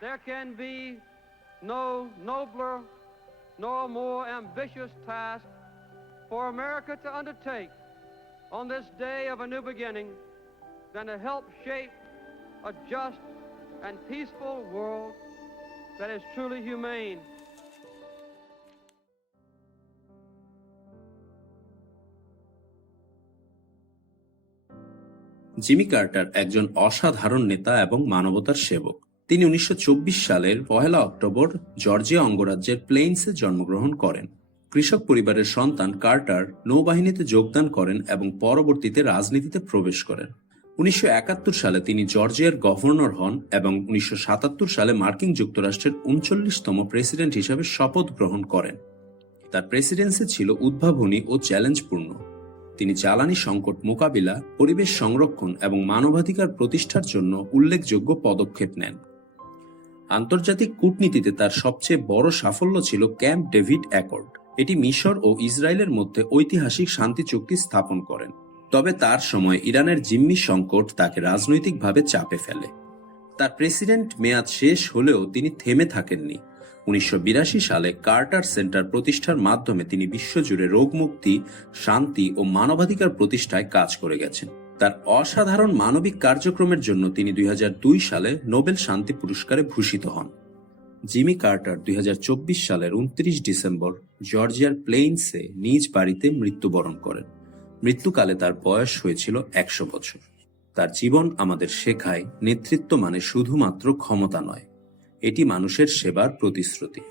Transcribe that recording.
There can be no nobler nor more ambitious task for America to undertake on this day of a new beginning than to help shape a just and peaceful world that is truly humane. Jimmy Carter একজন অসাধারণ নেতা এবং মানবতার সেবক তিনি উনিশশো চব্বিশ সালের পহেলা অক্টোবর জর্জিয়া অঙ্গরাজ্যের প্লেইন্সে জন্মগ্রহণ করেন। কৃষক পরিবারের সন্তান কার্টার নৌবাহিনীতে যোগদান করেন এবং পরবর্তীতে রাজনীতিতে প্রবেশ করেন। উনিশশো একাত্তর সালে তিনি জর্জিয়ার গভর্নর হন এবং উনিশশো সাতাত্তর সালে মার্কিন যুক্তরাষ্ট্রের উনচল্লিশতম প্রেসিডেন্ট হিসেবে শপথ গ্রহণ করেন। তার প্রেসিডেন্সি ছিল উদ্ভাবনী ও চ্যালেঞ্জপূর্ণ। তিনি জ্বালানি সংকট মোকাবিলা, পরিবেশ সংরক্ষণ এবং মানবাধিকার প্রতিষ্ঠার জন্য উল্লেখযোগ্য পদক্ষেপ নেন। আন্তর্জাতিক কূটনীতিতে তার সবচেয়ে বড় সাফল্য ছিল ক্যাম্প ডেভিড অ্যাকর্ড। এটি মিশর ও ইসরায়েলের মধ্যে ঐতিহাসিক শান্তি চুক্তি স্থাপন করেন। তবে তার সময় ইরানের জিম্মি সংকট তাকে রাজনৈতিকভাবে চাপে ফেলে। তার প্রেসিডেন্ট মেয়াদ শেষ হলেও তিনি থেমে থাকেননি। উনিশশো বিরাশি সালে কার্টার সেন্টার প্রতিষ্ঠার মাধ্যমে তিনি বিশ্বজুড়ে রোগমুক্তি, শান্তি ও মানবাধিকার প্রতিষ্ঠায় কাজ করে গেছেন। তার অসাধারণ মানবিক কার্যক্রমের জন্য তিনি দুই হাজার দুই সালে নোবেল শান্তি পুরস্কারে ভূষিত হন। জিমি কার্টার দুই হাজার চব্বিশ সালের উনত্রিশ ডিসেম্বর জর্জিয়ার প্লেইন্সে নিজ বাড়িতে মৃত্যুবরণ করেন। মৃত্যুকালে তার বয়স হয়েছিল একশো বছর। তার জীবন আমাদের শেখায় নেতৃত্ব মানে শুধুমাত্র ক্ষমতা নয়, এটি মানুষের সেবার প্রতিশ্রুতি।